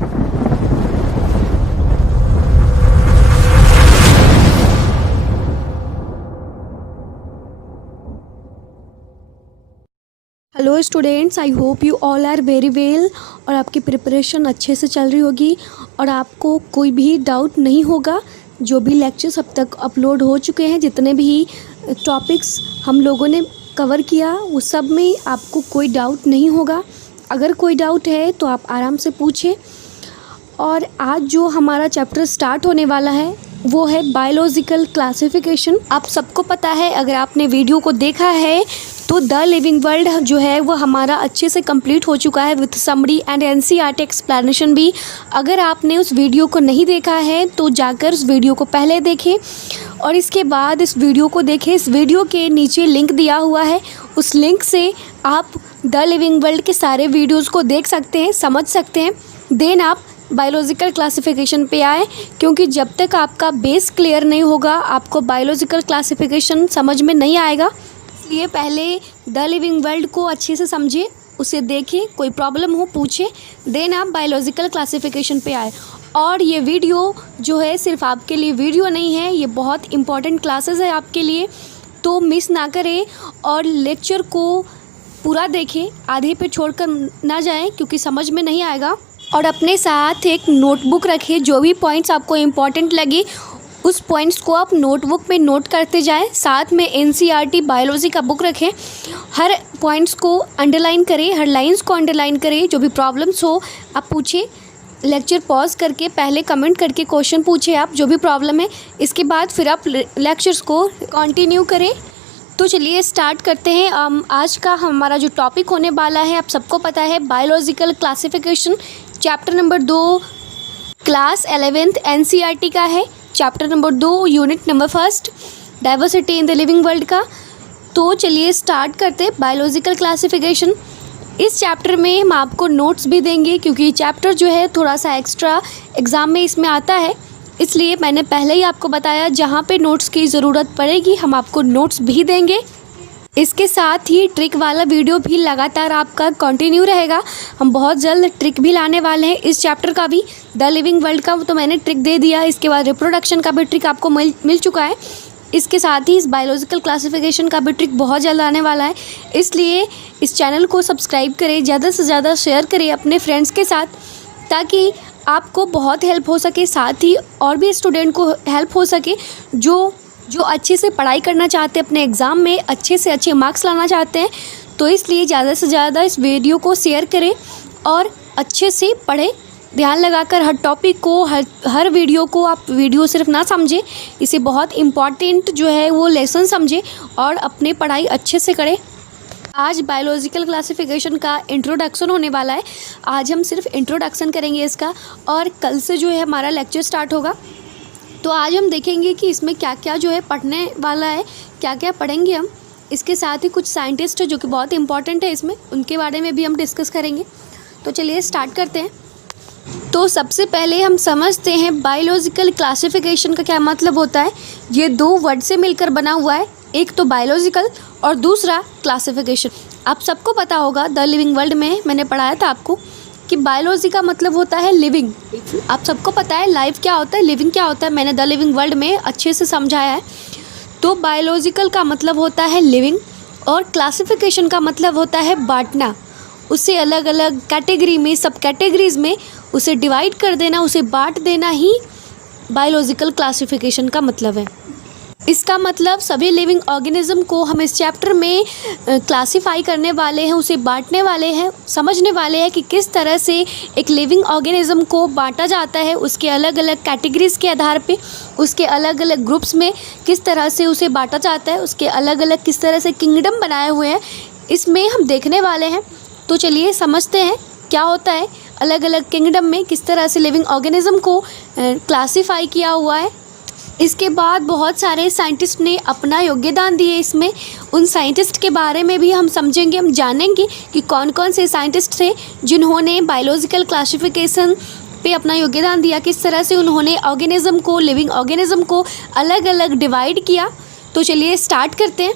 Hello students, I hope you all are very well और आपकी preparation अच्छे से चल रही होगी और आपको कोई भी डाउट नहीं होगा। जो भी लेक्चर्स अब तक अपलोड हो चुके हैं, जितने भी टॉपिक्स हम लोगों ने कवर किया, वो सब में आपको कोई डाउट नहीं होगा। अगर कोई डाउट है तो आप आराम से पूछें। और आज जो हमारा चैप्टर स्टार्ट होने वाला है वो है बायोलॉजिकल क्लासिफिकेशन। आप सबको पता है, अगर आपने वीडियो को देखा है तो द लिविंग वर्ल्ड जो है वो हमारा अच्छे से कंप्लीट हो चुका है with summary and NCERT explanation भी। अगर आपने उस वीडियो को नहीं देखा है तो जाकर उस वीडियो को पहले देखें और इसके बाद इस वीडियो को देखें। इस वीडियो के नीचे लिंक दिया हुआ है, उस लिंक से आप द लिविंग वर्ल्ड के सारे वीडियोज़ को देख सकते हैं, समझ सकते हैं। देन आप बायोलॉजिकल क्लासिफिकेशन पे आए, क्योंकि जब तक आपका बेस क्लियर नहीं होगा आपको बायोलॉजिकल क्लासिफिकेशन समझ में नहीं आएगा। इसलिए पहले द लिविंग वर्ल्ड को अच्छे से समझिए, उसे देखें, कोई प्रॉब्लम हो पूछे, देन आप बायोलॉजिकल क्लासिफिकेशन पे आए। और ये वीडियो जो है सिर्फ आपके लिए वीडियो नहीं है, ये बहुत इंपॉर्टेंट क्लासेस है आपके लिए, तो मिस ना करें और लेक्चर को पूरा देखें, आधे पे छोड़कर ना जाएं क्योंकि समझ में नहीं आएगा। और अपने साथ एक नोटबुक रखें, जो भी पॉइंट्स आपको इम्पॉर्टेंट लगे उस पॉइंट्स को आप नोटबुक में नोट करते जाएं। साथ में एनसीईआरटी बायोलॉजी का बुक रखें, हर पॉइंट्स को अंडरलाइन करें, हर लाइंस को अंडरलाइन करें। जो भी प्रॉब्लम्स हो आप पूछें, लेक्चर पॉज करके पहले कमेंट करके क्वेश्चन पूछे आप, जो भी प्रॉब्लम है। इसके बाद फिर आप लेक्चर्स को कंटिन्यू करें। तो चलिए स्टार्ट करते हैं। आज का हमारा जो टॉपिक होने वाला है आप सबको पता है, biological classification, chapter number 2 class 11th NCERT का है, chapter number 2 unit number 1 diversity in the living world का। तो चलिए स्टार्ट करते हैं बायोलॉजिकल क्लासिफिकेशन। इस चैप्टर में हम आपको नोट्स भी देंगे, क्योंकि ये चैप्टर जो है थोड़ा सा एक्स्ट्रा एग्ज़ाम में इसमें आता है, इसलिए मैंने पहले ही आपको बताया जहाँ पे नोट्स की ज़रूरत पड़ेगी हम आपको नोट्स भी देंगे। इसके साथ ही ट्रिक वाला वीडियो भी लगातार आपका कंटिन्यू रहेगा। हम बहुत जल्द ट्रिक भी लाने वाले हैं इस चैप्टर का भी। द लिविंग वर्ल्ड का तो मैंने ट्रिक दे दिया, इसके बाद रिप्रोडक्शन का भी ट्रिक आपको मिल चुका है। इसके साथ ही इस बायोलॉजिकल क्लासिफिकेशन का भी ट्रिक बहुत जल्द आने वाला है, इसलिए इस चैनल को सब्सक्राइब करें, ज़्यादा से ज़्यादा शेयर करें अपने फ्रेंड्स के साथ, ताकि आपको बहुत हेल्प हो सके, साथ ही और भी स्टूडेंट को हेल्प हो सके जो अच्छे से पढ़ाई करना चाहते हैं, अपने एग्ज़ाम में अच्छे से अच्छे मार्क्स लाना चाहते हैं। तो इसलिए ज़्यादा से ज़्यादा इस वीडियो को शेयर करें और अच्छे से पढ़ें, ध्यान लगाकर हर टॉपिक को, हर वीडियो को आप वीडियो सिर्फ ना समझें, इसे बहुत इम्पॉर्टेंट जो है वो लेसन समझें और अपनी पढ़ाई अच्छे से करें। आज बायोलॉजिकल क्लासिफिकेशन का इंट्रोडक्शन होने वाला है। आज हम सिर्फ इंट्रोडक्शन करेंगे इसका, और कल से जो है हमारा लेक्चर स्टार्ट होगा। तो आज हम देखेंगे कि इसमें क्या क्या जो है पढ़ने वाला है, क्या क्या पढ़ेंगे हम। इसके साथ ही कुछ साइंटिस्ट जो कि बहुत इंपॉर्टेंट है इसमें, उनके बारे में भी हम डिस्कस करेंगे। तो चलिए स्टार्ट करते हैं। तो सबसे पहले हम समझते हैं बायोलॉजिकल क्लासिफिकेशन का क्या मतलब होता है। ये 2 वर्ड से मिलकर बना हुआ है, एक तो बायोलॉजिकल और दूसरा क्लासिफिकेशन। आप सबको पता होगा, द लिविंग वर्ल्ड में मैंने पढ़ाया था आपको कि बायोलॉजी का मतलब होता है लिविंग। आप सबको पता है लाइफ क्या होता है, लिविंग क्या होता है, मैंने द लिविंग वर्ल्ड में अच्छे से समझाया है। तो बायोलॉजिकल का मतलब होता है लिविंग और क्लासिफिकेशन का मतलब होता है बांटना, उसे अलग अलग कैटेगरी में, सब कैटेगरीज में उसे डिवाइड कर देना, उसे बांट देना ही बायोलॉजिकल क्लासिफिकेशन का मतलब है। इसका मतलब सभी लिविंग ऑर्गेनिज्म को हम इस चैप्टर में क्लासिफाई करने वाले हैं, उसे बांटने वाले हैं, समझने वाले हैं कि किस तरह से एक लिविंग ऑर्गेनिज्म को बांटा जाता है, उसके अलग अलग कैटेगरीज के आधार पे, उसके अलग अलग ग्रुप्स में किस तरह से उसे बांटा जाता है, उसके अलग अलग किस तरह से किंगडम बनाए हुए हैं, इसमें हम देखने वाले हैं। तो चलिए समझते हैं क्या होता है अलग अलग किंगडम में, किस तरह से लिविंग ऑर्गेनिज्म को क्लासीफाई किया हुआ है। इसके बाद बहुत सारे साइंटिस्ट ने अपना योगदान दिए इसमें, उन साइंटिस्ट के बारे में भी हम समझेंगे, हम जानेंगे कि कौन कौन से साइंटिस्ट थे जिन्होंने बायोलॉजिकल क्लासिफिकेशन पे अपना योगदान दिया, किस तरह से उन्होंने ऑर्गेनिज्म को, लिविंग ऑर्गेनिज्म को अलग अलग डिवाइड किया। तो चलिए स्टार्ट करते हैं।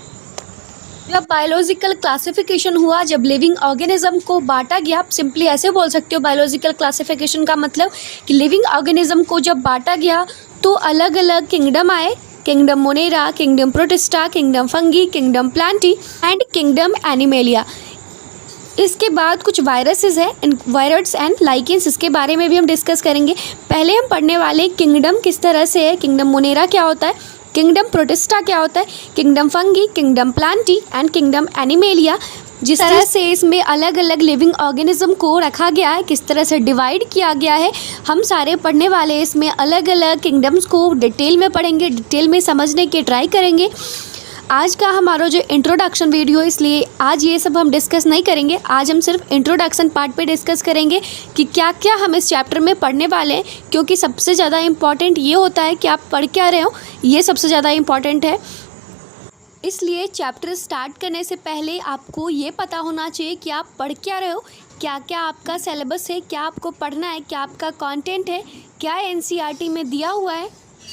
जब बायोलॉजिकल क्लासिफिकेशन हुआ, जब लिविंग ऑर्गेनिज्म को बांटा गया, आप सिंपली ऐसे बोल सकते हो बायोलॉजिकल क्लासिफिकेशन का मतलब कि लिविंग ऑर्गेनिज्म को जब बांटा गया तो अलग अलग किंगडम आए, kingdom Monera, kingdom protista, kingdom fungi, kingdom Plantae and kingdom animalia. इसके बाद कुछ वायरसेस है, वायरस एंड लाइकेंस, इसके बारे में भी हम डिस्कस करेंगे। पहले हम पढ़ने वाले किंगडम किस तरह से है, किंगडम मोनेरा क्या होता है, किंगडम प्रोटिस्टा क्या होता है, kingdom fungi, kingdom Plantae and kingdom animalia. जिस तरह से इसमें अलग अलग लिविंग ऑर्गेनिज्म को रखा गया है, किस तरह से डिवाइड किया गया है, हम सारे पढ़ने वाले इसमें अलग अलग किंगडम्स को डिटेल में पढ़ेंगे, डिटेल में समझने की ट्राई करेंगे। आज का हमारा जो इंट्रोडक्शन वीडियो, इसलिए आज ये सब हम डिस्कस नहीं करेंगे। आज हम सिर्फ इंट्रोडक्शन पार्ट पे डिस्कस करेंगे कि क्या क्या हम इस चैप्टर में पढ़ने वाले हैं, क्योंकि सबसे ज़्यादा इम्पॉर्टेंट ये होता है कि आप पढ़ क्या रहे हो, ये सबसे ज़्यादा इम्पॉर्टेंट है। इसलिए चैप्टर स्टार्ट करने से पहले आपको ये पता होना चाहिए कि आप पढ़ क्या रहे हो, क्या क्या आपका सिलेबस है, क्या आपको पढ़ना है, क्या आपका कंटेंट है, क्या एनसीईआरटी में दिया हुआ है।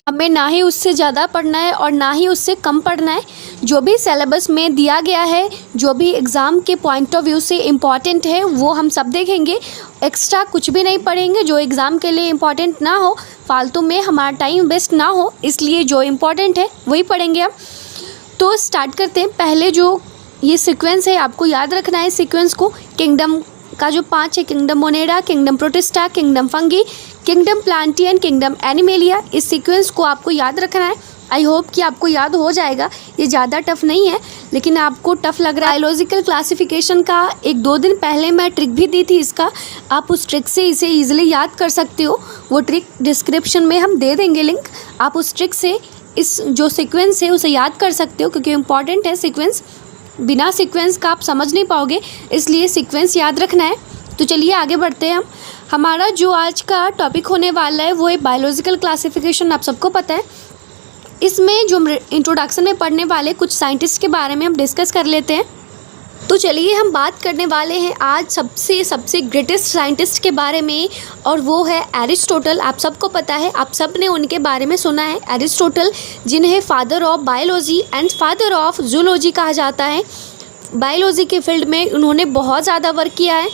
हमें ना ही उससे ज़्यादा पढ़ना है और ना ही उससे कम पढ़ना है। जो भी सिलेबस में दिया गया है, जो भी एग्ज़ाम के पॉइंट ऑफ व्यू से इम्पॉर्टेंट है, वो हम सब देखेंगे। एक्स्ट्रा कुछ भी नहीं पढ़ेंगे जो एग्ज़ाम के लिए इम्पॉर्टेंट ना हो, फालतू में हमारा टाइम वेस्ट ना हो, इसलिए जो इम्पॉर्टेंट है वही पढ़ेंगे हम। तो स्टार्ट करते हैं। पहले जो ये सीक्वेंस है, आपको याद रखना है सीक्वेंस को। किंगडम का जो 5 है, kingdom Monera, kingdom protista, kingdom fungi, kingdom Plantae and kingdom animalia. इस सीक्वेंस को आपको याद रखना है। आई होप कि आपको याद हो जाएगा। ये ज़्यादा टफ नहीं है, लेकिन आपको टफ लग रहा है। बायोलॉजिकल क्लासिफिकेशन का 1-2 दिन पहले मैं ट्रिक भी दी थी इसका, आप उस ट्रिक से इसे ईजिली याद कर सकते हो। वो ट्रिक डिस्क्रिप्शन में हम दे देंगे लिंक, आप उस ट्रिक से इस जो सीक्वेंस है उसे याद कर सकते हो, क्योंकि इम्पॉर्टेंट है सीक्वेंस। बिना सीक्वेंस का आप समझ नहीं पाओगे, इसलिए सीक्वेंस याद रखना है। तो चलिए आगे बढ़ते हैं हम। हमारा जो आज का टॉपिक होने वाला है वो है बायोलॉजिकल क्लासिफिकेशन। आप सबको पता है, इसमें जो इंट्रोडक्शन में पढ़ने वाले कुछ साइंटिस्ट के बारे में हम डिस्कस कर लेते हैं। तो चलिए हम बात करने वाले हैं आज सबसे ग्रेटेस्ट साइंटिस्ट के बारे में, और वो है एरिस्टोटल। आप सबको पता है, आप सब ने उनके बारे में सुना है। एरिस्टोटल, जिन्हें father of biology and father of zoology कहा जाता है। बायोलॉजी के फील्ड में उन्होंने बहुत ज़्यादा वर्क किया है।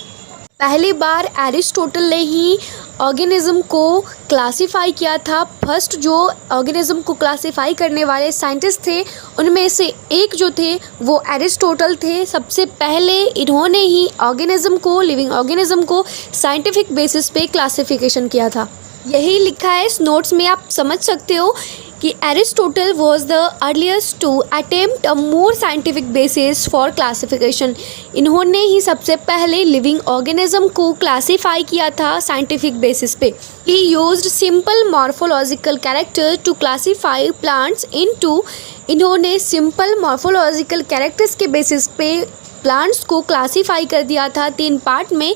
पहली बार एरिस्टोटल ने ही ऑर्गेनिज्म को क्लासिफाई किया था। फर्स्ट जो ऑर्गेनिज्म को क्लासिफाई करने वाले साइंटिस्ट थे, उनमें से एक जो थे वो एरिस्टोटल थे। सबसे पहले इन्होंने ही ऑर्गेनिज्म को, लिविंग ऑर्गेनिज्म को साइंटिफिक बेसिस पे क्लासिफिकेशन किया था। यही लिखा है इस नोट्स में, आप समझ सकते हो कि Aristotle was the earliest to attempt a more scientific basis for classification. इन्होंने ही सबसे पहले लिविंग ऑर्गेनिज्म को क्लासीफाई किया था साइंटिफिक बेसिस पे। He used simple morphological character to classify plants into. इन्होंने सिंपल मॉर्फोलॉजिकल कैरेक्टर्स के बेसिस पे प्लांट्स को क्लासीफाई कर दिया था 3 पार्ट में,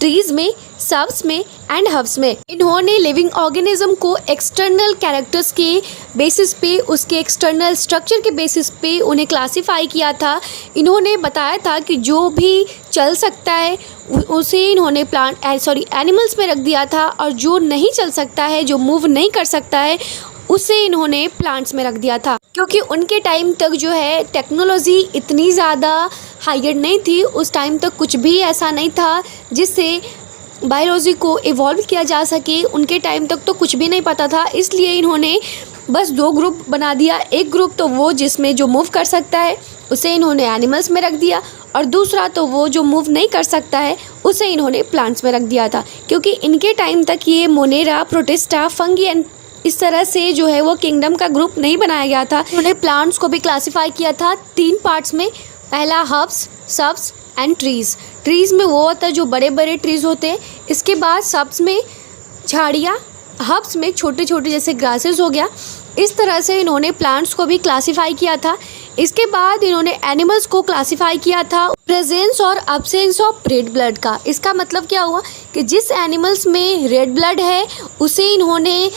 ट्रीज में, सब्स में एंड हर्ब्स में। इन्होंने लिविंग ऑर्गेनिज्म को एक्सटर्नल कैरेक्टर्स के बेसिस पे, उसके एक्सटर्नल स्ट्रक्चर के बेसिस पे उन्हें क्लासिफाई किया था। इन्होंने बताया था कि जो भी चल सकता है उसे इन्होंने एनिमल्स में रख दिया था, और जो नहीं चल सकता है, जो मूव नहीं कर सकता है, उसे इन्होंने प्लांट्स में रख दिया था। क्योंकि उनके टाइम तक जो है टेक्नोलॉजी इतनी ज़्यादा हायर नहीं थी, उस टाइम तक कुछ भी ऐसा नहीं था जिससे बायोलॉजी को इवॉल्व किया जा सके। उनके टाइम तक तो कुछ भी नहीं पता था, इसलिए इन्होंने बस 2 ग्रुप बना दिया। एक ग्रुप तो वो जिसमें जो मूव कर सकता है उसे इन्होंने एनिमल्स में रख दिया, और दूसरा तो वो जो मूव नहीं कर सकता है उसे इन्होंने प्लांट्स में रख दिया था। क्योंकि इनके टाइम तक ये मोनेरा, प्रोटिस्टा, फंगी एंड इस तरह से जो है वो किंगडम का ग्रुप नहीं बनाया गया था। उन्होंने प्लांट्स को भी क्लासीफाई किया था 3 पार्ट्स में। पहला herbs, subs and trees. Trees में वो होता है जो बड़े बड़े ट्रीज़ होते हैं। इसके बाद सब्स में झाड़ियाँ, हर्ब्स में छोटे छोटे जैसे ग्रासेस हो गया। इस तरह से इन्होंने प्लांट्स को भी क्लासीफाई किया था। इसके बाद इन्होंने एनिमल्स को क्लासीफाई किया था प्रेजेंस और अब्सेंस ऑफ रेड ब्लड का। इसका मतलब क्या हुआ कि जिस एनिमल्स में रेड ब्लड है उसे इन्होंने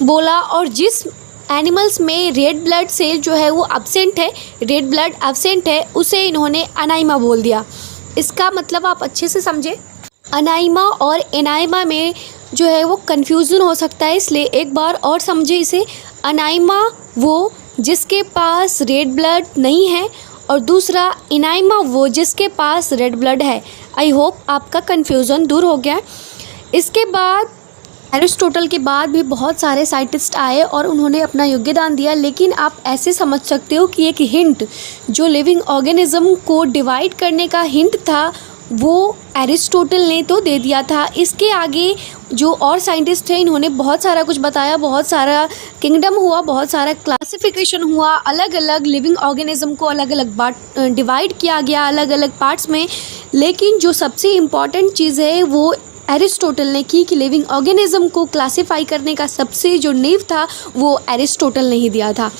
बोला, और जिस एनिमल्स में रेड ब्लड सेल जो है वो अब्सेंट है, रेड ब्लड अब्सेंट है, उसे इन्होंने अनाइमा बोल दिया। इसका मतलब आप अच्छे से समझे, अनाइमा और एनाइमा में जो है वो कन्फ्यूज़न हो सकता है, इसलिए एक बार और समझे इसे। अनाइमा वो जिसके पास रेड ब्लड नहीं है, और दूसरा इनाइमा वो जिसके पास रेड ब्लड है। आई होप आपका कन्फ्यूज़न दूर हो गया। इसके बाद एरिस्टोटल के बाद भी बहुत सारे साइंटिस्ट आए और उन्होंने अपना योगदान दिया, लेकिन आप ऐसे समझ सकते हो कि एक हिंट जो लिविंग ऑर्गेनिज्म को डिवाइड करने का हिंट था वो एरिस्टोटल ने तो दे दिया था। इसके आगे जो और साइंटिस्ट थे इन्होंने बहुत सारा कुछ बताया, बहुत सारा किंगडम हुआ, बहुत सारा क्लासिफिकेशन हुआ, अलग अलग लिविंग ऑर्गेनिज्म को अलग अलग डिवाइड किया गया अलग अलग पार्ट्स में। लेकिन जो सबसे इम्पॉर्टेंट चीज़ है वो एरिस्टोटल ने की कि लिविंग ऑर्गेनिज्म को क्लासिफाई करने का सबसे जो नींव था वो एरिस्टोटल ने ही दिया था।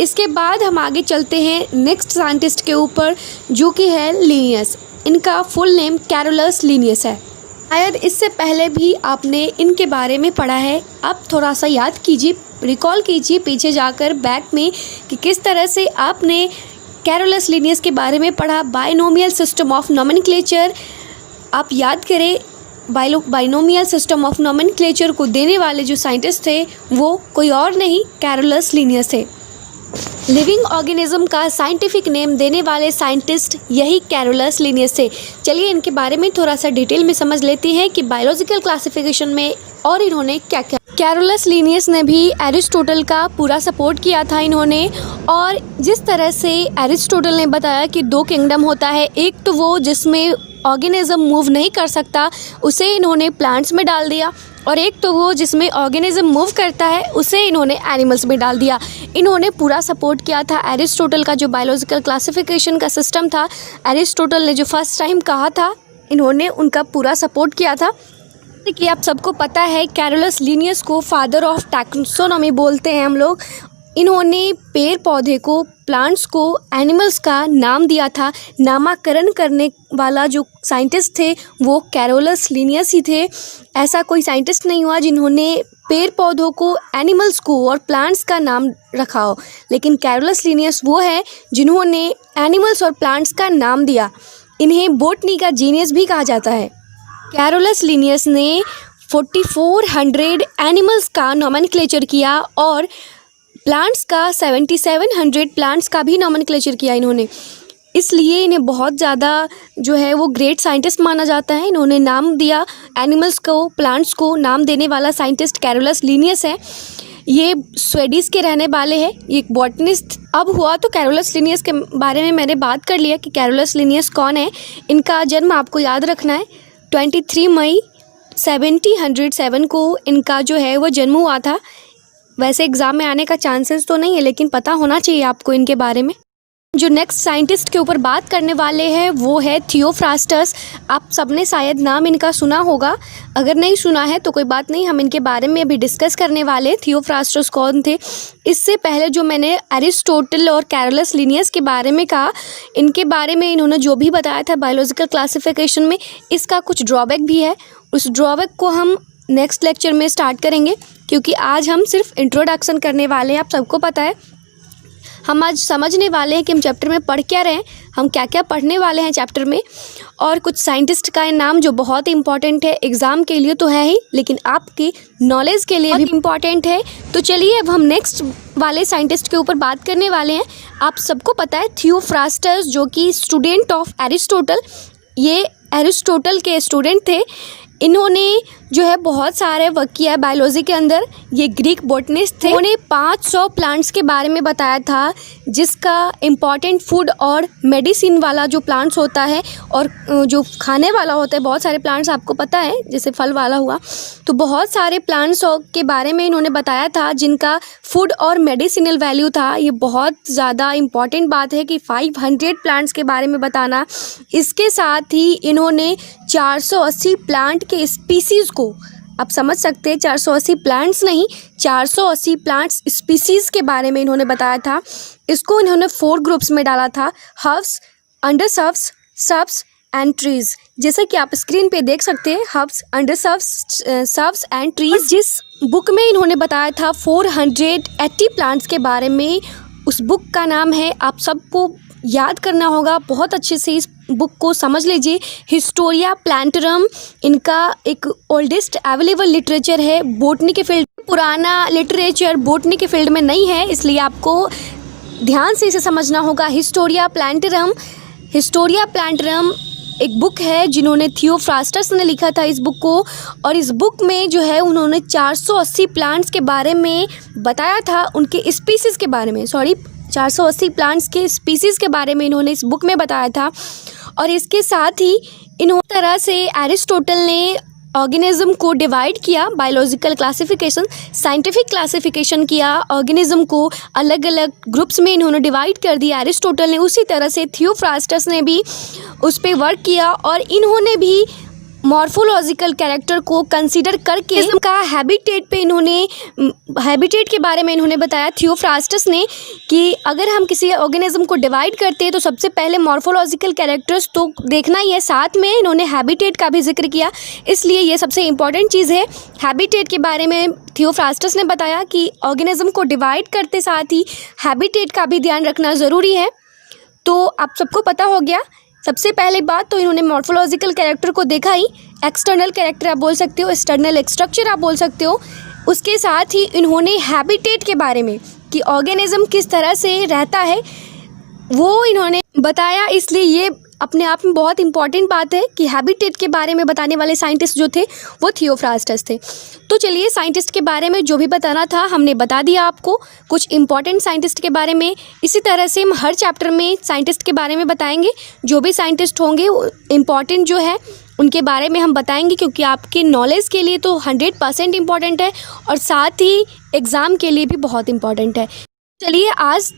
इसके बाद हम आगे चलते हैं नेक्स्ट साइंटिस्ट के ऊपर जो कि है लिनियस। इनका फुल नेम कैरोलस लिनियस है। शायद इससे पहले भी आपने इनके बारे में पढ़ा है। आप थोड़ा सा याद कीजिए, रिकॉल कीजिए पीछे जाकर बैक में कि किस तरह से आपने कैरोलस लिनियस के बारे में पढ़ा। बाइनोमियल सिस्टम ऑफ नोमेनक्लेचर आप याद करें। बाइनोमियल सिस्टम ऑफ नोमेनक्लेचर को देने वाले जो साइंटिस्ट थे वो कोई और नहीं कैरोलस लिनियस थे। लिविंग ऑर्गेनिज्म का साइंटिफिक नेम देने वाले साइंटिस्ट यही कैरोलस लिनियस थे। चलिए इनके बारे में थोड़ा सा डिटेल में समझ लेते हैं कि बायोलॉजिकल क्लासिफिकेशन में और इन्होंने क्या क्या। कैरोलस लिनियस ने भी एरिस्टोटल का पूरा सपोर्ट किया था इन्होंने। और जिस तरह से एरिस्टोटल ने बताया कि दो किंगडम होता है, एक तो वो जिसमें ऑर्गेनिज्म मूव नहीं कर सकता उसे इन्होंने प्लांट्स में डाल दिया, और एक तो वो जिसमें ऑर्गेनिज्म मूव करता है उसे इन्होंने एनिमल्स में डाल दिया। इन्होंने पूरा सपोर्ट किया था एरिस्टोटल का जो बायोलॉजिकल क्लासिफिकेशन का सिस्टम था। एरिस्टोटल ने जो फर्स्ट टाइम कहा था इन्होंने उनका पूरा सपोर्ट किया था। कि आप सबको पता है कैरोलस लिनियस को फादर ऑफ टैक्सोनॉमी बोलते हैं हम लोग। इन्होंने पेड़ पौधे को, प्लांट्स को, एनिमल्स का नाम दिया था। नामकरण करने वाला जो साइंटिस्ट थे वो कैरोलस लिनियस ही थे। ऐसा कोई साइंटिस्ट नहीं हुआ जिन्होंने पेड़ पौधों को, एनिमल्स को और प्लांट्स का नाम रखा हो, लेकिन कैरोलस लिनियस वो है जिन्होंने एनिमल्स और प्लांट्स का नाम दिया। इन्हें बॉटनी का जीनियस भी कहा जाता है। कैरोलस लिनियस ने 4400 एनिमल्स का नोमेनक्लेचर किया और प्लांट्स का 7700 प्लांट्स का भी नोमेनक्लेचर किया इन्होंने। इसलिए इन्हें बहुत ज़्यादा जो है वो ग्रेट साइंटिस्ट माना जाता है। इन्होंने नाम दिया एनिमल्स को, प्लांट्स को नाम देने वाला साइंटिस्ट कैरोलस लिनियस है। ये स्वीडिश के रहने वाले हैं, ये एक बॉटनिस्ट। अब हुआ तो कैरोलस लिनियस के बारे में मैंने बात कर लिया कि कैरोलस लिनियस कौन है। इनका जन्म आपको याद रखना है 23 मई 1707 को इनका जो है वो जन्म हुआ था। वैसे एग्ज़ाम में आने का चांसेस तो नहीं है, लेकिन पता होना चाहिए आपको इनके बारे में। जो नेक्स्ट साइंटिस्ट के ऊपर बात करने वाले हैं वो है थियोफ्रास्टस। आप सबने शायद नाम इनका सुना होगा, अगर नहीं सुना है तो कोई बात नहीं, हम इनके बारे में अभी डिस्कस करने वाले। थियोफ्रास्टस कौन थे? इससे पहले जो मैंने एरिस्टोटल और कैरोलस लिनियस के बारे में कहा, इनके बारे में इन्होंने जो भी बताया था बायोलॉजिकल क्लासिफिकेशन में, इसका कुछ ड्रॉबैक भी है। उस ड्रॉबैक को हम नेक्स्ट लेक्चर में स्टार्ट करेंगे, क्योंकि आज हम सिर्फ इंट्रोडक्शन करने वाले हैं। आप सबको पता है हम आज समझने वाले हैं कि हम चैप्टर में पढ़ क्या रहे हैं, हम क्या क्या पढ़ने वाले हैं चैप्टर में। और कुछ साइंटिस्ट का नाम जो बहुत इंपॉर्टेंट है, एग्ज़ाम के लिए तो है ही, लेकिन आपकी नॉलेज के लिए भी इम्पॉर्टेंट है। तो चलिए अब हम नेक्स्ट वाले साइंटिस्ट के ऊपर बात करने वाले हैं। आप सबको पता है थियोफ्रास्टस जो कि स्टूडेंट ऑफ एरिस्टोटल, ये एरिस्टोटल के स्टूडेंट थे। इन्होंने जो है बहुत सारे वर्क किया है बायोलॉजी के अंदर। ये ग्रीक बॉटनिस्ट थे। उन्होंने 500 प्लांट्स के बारे में बताया था, जिसका इम्पॉर्टेंट फूड और मेडिसिन वाला जो प्लांट्स होता है और जो खाने वाला होता है, बहुत सारे प्लांट्स आपको पता है, जैसे फल वाला हुआ, तो बहुत सारे प्लांट्स के बारे में इन्होंने बताया था जिनका फूड और मेडिसिनल वैल्यू था। ये बहुत ज़्यादा इम्पॉर्टेंट बात है कि 500 प्लांट्स के बारे में बताना। इसके साथ ही इन्होंने 480 प्लांट के स्पीसीज़ को, आप समझ सकते हैं 480 प्लांट्स नहीं, 480 प्लांट्स स्पीसीज़ के बारे में इन्होंने बताया था। इसको इन्होंने 4 ग्रुप्स में डाला था, हर्ब्स, अंडरसर्ब्स, सर्ब्स एंड ट्रीज़। जैसा कि आप स्क्रीन पे देख सकते हैं, हर्ब्स, अंडरसर्ब्स, सर्ब्स एंड ट्रीज़। जिस बुक में इन्होंने बताया था 480 प्लांट्स के बारे में, उस बुक का नाम है, आप सबको याद करना होगा, बहुत अच्छे से इस बुक को समझ लीजिए, हिस्टोरिया प्लांटरम। इनका एक ओल्डेस्ट अवेलेबल लिटरेचर है बॉटनी के फील्ड। पुराना लिटरेचर बॉटनी के फील्ड में नहीं है, इसलिए आपको ध्यान से इसे समझना होगा। हिस्टोरिया प्लांटेरम एक बुक है जिन्होंने थियोफ्रास्टस ने लिखा था इस बुक को, और इस बुक में जो है उन्होंने 480 प्लांट्स के बारे में बताया था, उनके स्पीसीज़ के बारे में, 480 प्लांट्स के स्पीसीज़ के बारे में इन्होंने इस बुक में बताया था। और इसके साथ ही इन्होंने तरह से एरिस्टोटल ने ऑर्गेनिज्म को डिवाइड किया, बायोलॉजिकल क्लासिफिकेशन, साइंटिफिक क्लासिफिकेशन किया, ऑर्गेनिज्म को अलग अलग ग्रुप्स में इन्होंने डिवाइड कर दिया एरिस्टोटल ने। उसी तरह से थियोफ्रास्टस ने भी उस पर वर्क किया और इन्होंने भी मॉर्फोलॉजिकल कैरेक्टर को कंसीडर करके इसका हैबिटेट के बारे में इन्होंने बताया थियोफ्रास्टस ने कि अगर हम किसी ऑर्गेनिज्म को डिवाइड करते हैं तो सबसे पहले मॉर्फोलॉजिकल कैरेक्टर्स तो देखना ही है, साथ में इन्होंने हैबिटेट का भी जिक्र किया, इसलिए ये सबसे इम्पॉर्टेंट चीज़ है। हैबिटेट के बारे में थियोफ्रास्टस ने बताया कि ऑर्गेनिज्म को डिवाइड करते साथ ही हैबिटेट का भी ध्यान रखना ज़रूरी है। तो आप सबको पता हो गया। सबसे पहले बात तो इन्होंने मॉर्फोलॉजिकल कैरेक्टर को देखा ही, एक्सटर्नल कैरेक्टर आप बोल सकते हो, एक्सटर्नल स्ट्रक्चर आप बोल सकते हो। उसके साथ ही इन्होंने हैबिटेट के बारे में कि ऑर्गेनिज्म किस तरह से रहता है वो इन्होंने बताया, इसलिए ये अपने आप में बहुत इंपॉर्टेंट बात है कि हैबिटेट के बारे में बताने वाले साइंटिस्ट जो थे वो थियोफ्रास्टस थे। तो चलिए साइंटिस्ट के बारे में जो भी बताना था हमने बता दिया आपको, कुछ इंपॉर्टेंट साइंटिस्ट के बारे में। इसी तरह से हम हर चैप्टर में साइंटिस्ट के बारे में बताएंगे, जो भी साइंटिस्ट होंगे इम्पॉर्टेंट जो है उनके बारे में हम बताएंगे, क्योंकि आपके नॉलेज के लिए तो 100% इम्पॉर्टेंट है और साथ ही एग्ज़ाम के लिए भी बहुत इम्पॉर्टेंट है। चलिए आज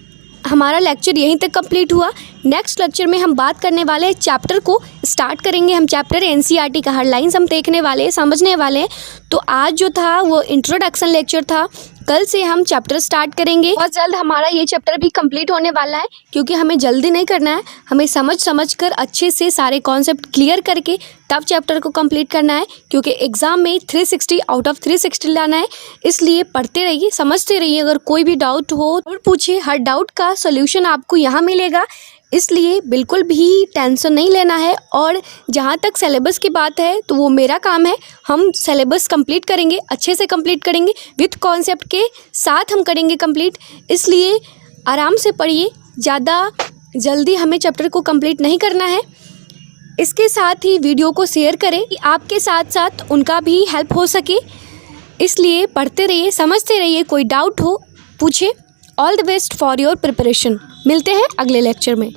हमारा लेक्चर यहीं तक कंप्लीट हुआ। नेक्स्ट लेक्चर में हम बात करने वाले चैप्टर को स्टार्ट करेंगे। हम चैप्टर एनसीईआरटी का हर लाइन्स हम देखने वाले हैं, समझने वाले हैं। तो आज जो था वो इंट्रोडक्शन लेक्चर था, कल से हम चैप्टर स्टार्ट करेंगे। बहुत जल्द हमारा ये चैप्टर भी कंप्लीट होने वाला है, क्योंकि हमें जल्दी नहीं करना है, हमें समझ कर अच्छे से सारे कॉन्सेप्ट क्लियर करके तब चैप्टर को कंप्लीट करना है, क्योंकि एग्ज़ाम में 360 आउट ऑफ 360 लाना है। इसलिए पढ़ते रहिए, समझते रहिए। अगर कोई भी डाउट हो और पूछिए, हर डाउट का सोल्यूशन आपको यहाँ मिलेगा, इसलिए बिल्कुल भी टेंशन नहीं लेना है। और जहाँ तक सिलेबस की बात है तो वो मेरा काम है, हम सिलेबस कंप्लीट करेंगे, अच्छे से कंप्लीट करेंगे, विथ कॉन्सेप्ट के साथ हम करेंगे कंप्लीट। इसलिए आराम से पढ़िए, ज़्यादा जल्दी हमें चैप्टर को कंप्लीट नहीं करना है। इसके साथ ही वीडियो को शेयर करें कि आपके साथ साथ उनका भी हेल्प हो सके। इसलिए पढ़ते रहिए, समझते रहिए, कोई डाउट हो पूछे। All the best for your preparation. मिलते हैं अगले लेक्चर में।